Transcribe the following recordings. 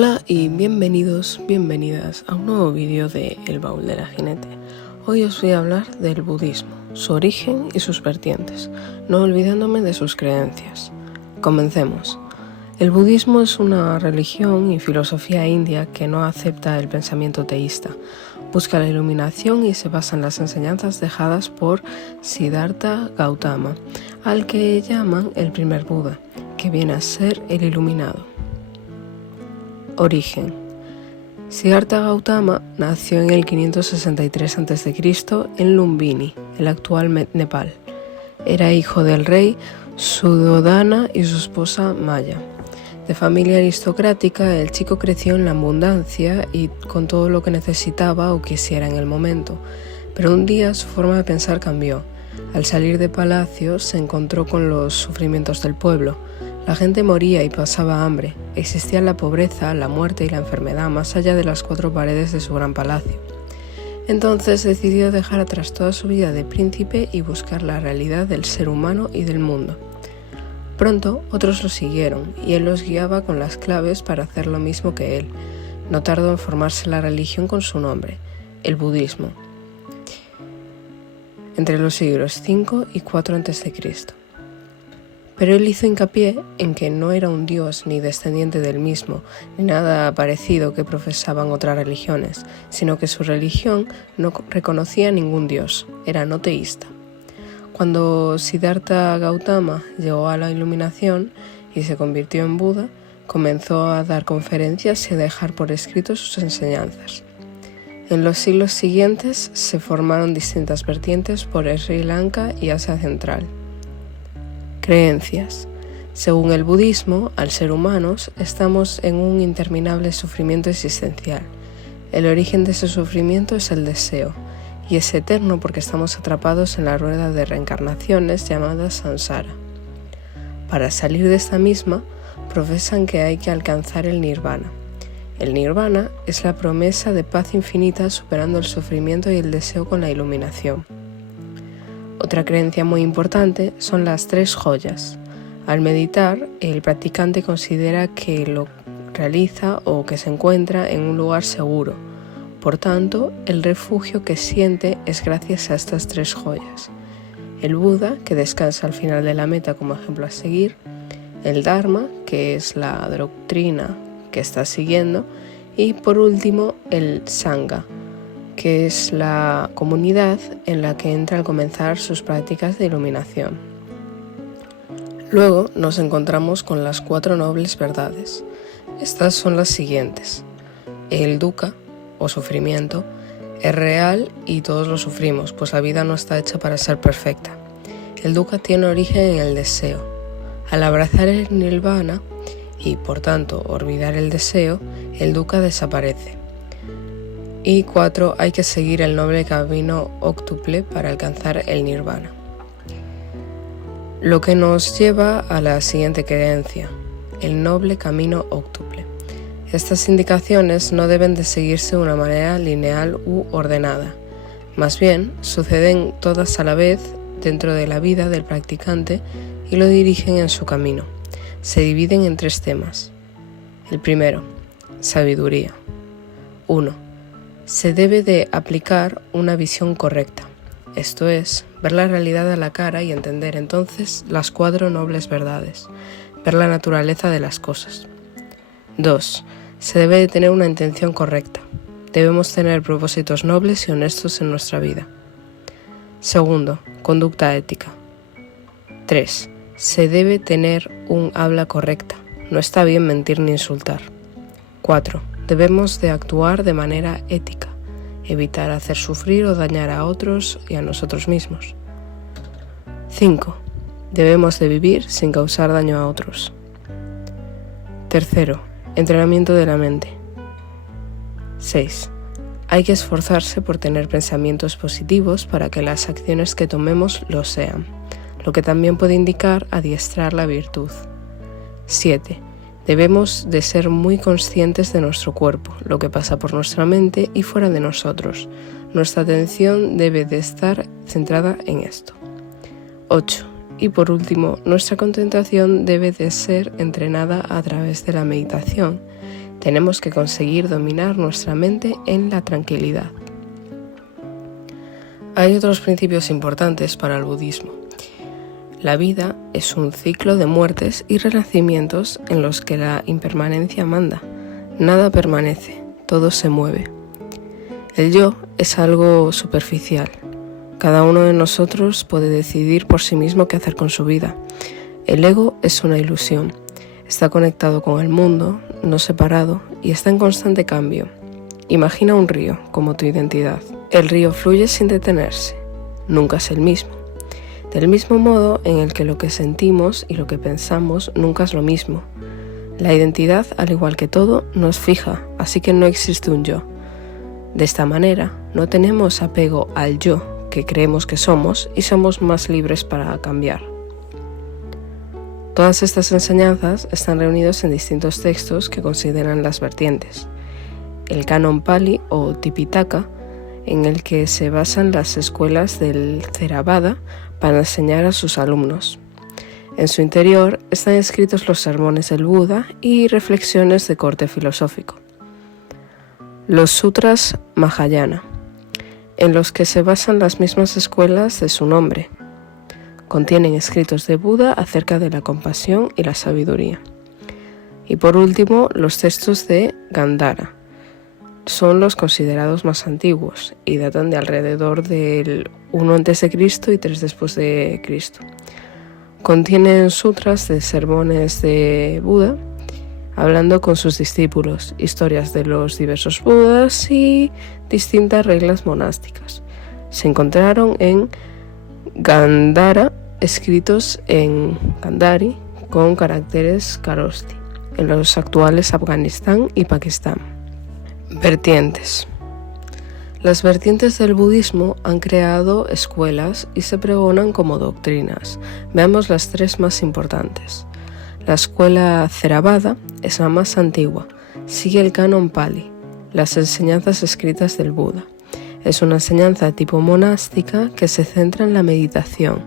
Hola y bienvenidos, bienvenidas a un nuevo vídeo de El Baúl de la Jinete. Hoy os voy a hablar del budismo, su origen y sus vertientes, no olvidándome de sus creencias. Comencemos. El budismo es una religión y filosofía india que no acepta el pensamiento teísta. Busca la iluminación y se basa en las enseñanzas dejadas por Siddhartha Gautama, al que llaman el primer Buda, que viene a ser el iluminado. Origen. Siddhartha Gautama nació en el 563 a.C. en Lumbini, el actual Nepal. Era hijo del rey Suddhodana y su esposa Maya. De familia aristocrática, el chico creció en la abundancia y con todo lo que necesitaba o quisiera en el momento. Pero un día su forma de pensar cambió. Al salir de palacio se encontró con los sufrimientos del pueblo. La gente moría y pasaba hambre. Existía la pobreza, la muerte y la enfermedad más allá de las cuatro paredes de su gran palacio. Entonces decidió dejar atrás toda su vida de príncipe y buscar la realidad del ser humano y del mundo. Pronto otros lo siguieron y él los guiaba con las claves para hacer lo mismo que él. No tardó en formarse la religión con su nombre, el budismo, entre los siglos V y IV a.C. Pero él hizo hincapié en que no era un dios ni descendiente del mismo, ni nada parecido que profesaban otras religiones, sino que su religión no reconocía ningún dios, era no teísta. Cuando Siddhartha Gautama llegó a la iluminación y se convirtió en Buda, comenzó a dar conferencias y a dejar por escrito sus enseñanzas. En los siglos siguientes se formaron distintas vertientes por Sri Lanka y Asia Central. Creencias. Según el budismo, al ser humanos, estamos en un interminable sufrimiento existencial. El origen de ese sufrimiento es el deseo, y es eterno porque estamos atrapados en la rueda de reencarnaciones llamada samsara. Para salir de esta misma, profesan que hay que alcanzar el nirvana. El nirvana es la promesa de paz infinita superando el sufrimiento y el deseo con la iluminación. Otra creencia muy importante son las tres joyas. Al meditar, el practicante considera que lo realiza o que se encuentra en un lugar seguro. Por tanto, el refugio que siente es gracias a estas tres joyas. El Buda, que descansa al final de la meta como ejemplo a seguir. El Dharma, que es la doctrina que está siguiendo. Y por último, el Sangha, que es la comunidad en la que entra al comenzar sus prácticas de iluminación. Luego nos encontramos con las cuatro nobles verdades. Estas son las siguientes. El dukkha, o sufrimiento, es real y todos lo sufrimos, pues la vida no está hecha para ser perfecta. El dukkha tiene origen en el deseo. Al abrazar el nirvana y, por tanto, olvidar el deseo, el dukkha desaparece. Y 4. Hay que seguir el noble camino óctuple para alcanzar el nirvana. Lo que nos lleva a la siguiente creencia, el noble camino óctuple. Estas indicaciones no deben de seguirse de una manera lineal u ordenada. Más bien, suceden todas a la vez dentro de la vida del practicante y lo dirigen en su camino. Se dividen en tres temas. El primero, sabiduría. 1. Se debe de aplicar una visión correcta, esto es, ver la realidad a la cara y entender entonces las cuatro nobles verdades, ver la naturaleza de las cosas. 2. Se debe de tener una intención correcta, debemos tener propósitos nobles y honestos en nuestra vida. 2. Conducta ética. 3. Se debe tener un habla correcta, no está bien mentir ni insultar. 4. Debemos de actuar de manera ética, evitar hacer sufrir o dañar a otros y a nosotros mismos. 5. Debemos de vivir sin causar daño a otros. 3. Entrenamiento de la mente. 6. Hay que esforzarse por tener pensamientos positivos para que las acciones que tomemos lo sean, lo que también puede indicar adiestrar la virtud. 7. Debemos de ser muy conscientes de nuestro cuerpo, lo que pasa por nuestra mente y fuera de nosotros. Nuestra atención debe de estar centrada en esto. 8. Y por último, nuestra concentración debe de ser entrenada a través de la meditación, Tenemos que conseguir dominar nuestra mente en la tranquilidad. Hay otros principios importantes para el budismo. La vida es un ciclo de muertes y renacimientos en los que la impermanencia manda. Nada permanece, todo se mueve. El yo es algo superficial. Cada uno de nosotros puede decidir por sí mismo qué hacer con su vida. El ego es una ilusión. Está conectado con el mundo, no separado, y está en constante cambio. Imagina un río como tu identidad. El río fluye sin detenerse. Nunca es el mismo. Del mismo modo en el que lo que sentimos y lo que pensamos nunca es lo mismo. La identidad, al igual que todo, no es fija, así que no existe un yo. De esta manera, no tenemos apego al yo que creemos que somos y somos más libres para cambiar. Todas estas enseñanzas están reunidas en distintos textos que consideran las vertientes. El canon Pali o Tipitaka, en el que se basan las escuelas del Theravada para enseñar a sus alumnos. En su interior están escritos los sermones del Buda y reflexiones de corte filosófico. Los sutras Mahayana, en los que se basan las mismas escuelas de su nombre. Contienen escritos de Buda acerca de la compasión y la sabiduría. Y por último, los textos de Gandhara. Son los considerados más antiguos y datan de alrededor del 1 a.C. y 3 después de Cristo. Contienen sutras de sermones de Buda, hablando con sus discípulos, historias de los diversos Budas y distintas reglas monásticas. Se encontraron en Gandhara, escritos en Gandhari con caracteres Kharoshthi, en los actuales Afganistán y Pakistán. Vertientes. Las vertientes del budismo han creado escuelas y se pregonan como doctrinas. Veamos las tres más importantes. La escuela Theravada es la más antigua, sigue el canon Pali, las enseñanzas escritas del Buda. Es una enseñanza tipo monástica que se centra en la meditación.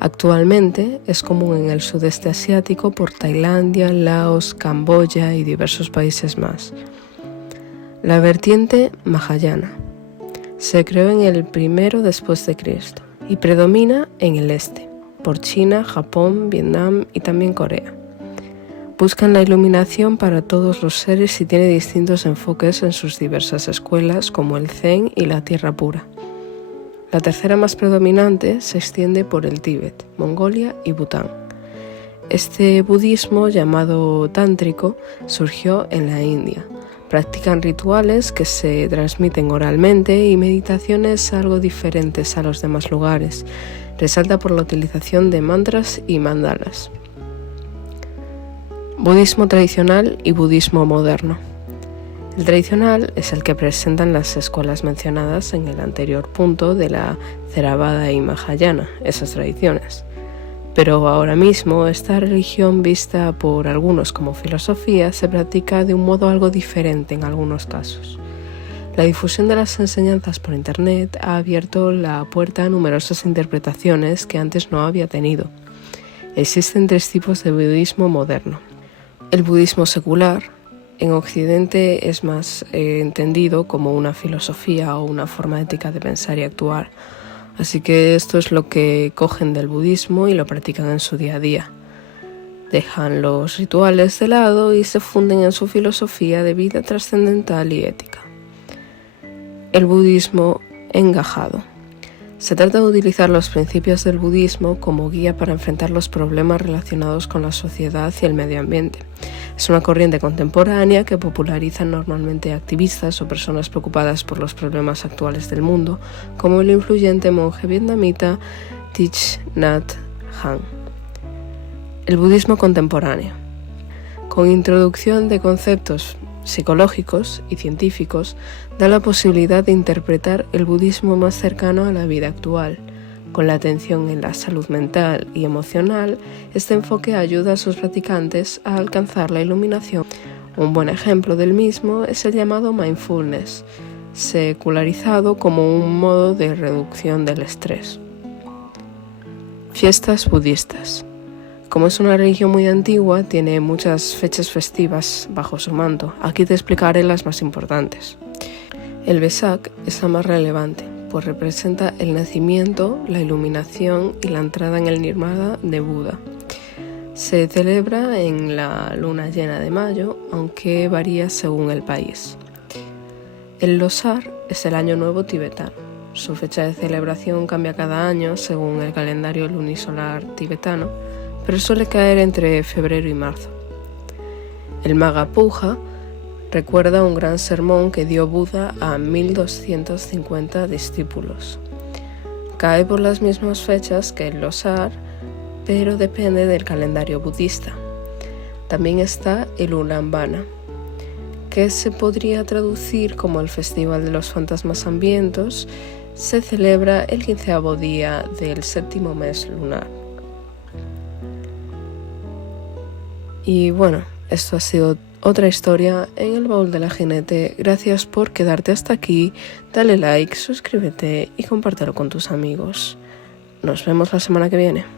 Actualmente es común en el sudeste asiático por Tailandia, Laos, Camboya y diversos países más. La vertiente Mahayana se creó en el 1 después de Cristo y predomina en el este, por China, Japón, Vietnam y también Corea. Buscan la iluminación para todos los seres y tiene distintos enfoques en sus diversas escuelas como el Zen y la Tierra Pura. La tercera más predominante se extiende por el Tíbet, Mongolia y Bután. Este budismo llamado tántrico surgió en la India. Practican rituales que se transmiten oralmente y meditaciones algo diferentes a los demás lugares. Resalta por la utilización de mantras y mandalas. Budismo tradicional y budismo moderno. El tradicional es el que presentan las escuelas mencionadas en el anterior punto de la Theravada y Mahayana, esas tradiciones. Pero ahora mismo esta religión, vista por algunos como filosofía, se practica de un modo algo diferente en algunos casos. La difusión de las enseñanzas por Internet ha abierto la puerta a numerosas interpretaciones que antes no había tenido. Existen tres tipos de budismo moderno. El budismo secular, en Occidente es más entendido como una filosofía o una forma ética de pensar y actuar. Así que esto es lo que cogen del budismo y lo practican en su día a día. Dejan los rituales de lado y se funden en su filosofía de vida trascendental y ética. El budismo engajado. Se trata de utilizar los principios del budismo como guía para enfrentar los problemas relacionados con la sociedad y el medio ambiente. Es una corriente contemporánea que popularizan normalmente activistas o personas preocupadas por los problemas actuales del mundo, como el influyente monje vietnamita Thich Nhat Hanh. El budismo contemporáneo. Con introducción de conceptos psicológicos y científicos, da la posibilidad de interpretar el budismo más cercano a la vida actual. Con la atención en la salud mental y emocional, este enfoque ayuda a sus practicantes a alcanzar la iluminación. Un buen ejemplo del mismo es el llamado mindfulness, secularizado como un modo de reducción del estrés. Fiestas budistas. Como es una religión muy antigua, tiene muchas fechas festivas bajo su manto. Aquí te explicaré las más importantes. El Vesak es la más relevante, pues representa el nacimiento, la iluminación y la entrada en el Nirvana de Buda. Se celebra en la luna llena de mayo, aunque varía según el país. El Losar es el Año Nuevo tibetano. Su fecha de celebración cambia cada año según el calendario lunisolar tibetano, pero suele caer entre febrero y marzo. El Magha Puja recuerda un gran sermón que dio Buda a 1250 discípulos. Cae por las mismas fechas que el Losar, pero depende del calendario budista. También está el Ulambana, que se podría traducir como el Festival de los Fantasmas Hambrientos. Se celebra el 15º día del 7º mes lunar. Y bueno, esto ha sido otra historia en el baúl de la Jinete. Gracias por quedarte hasta aquí. Dale like, suscríbete y compártelo con tus amigos. Nos vemos la semana que viene.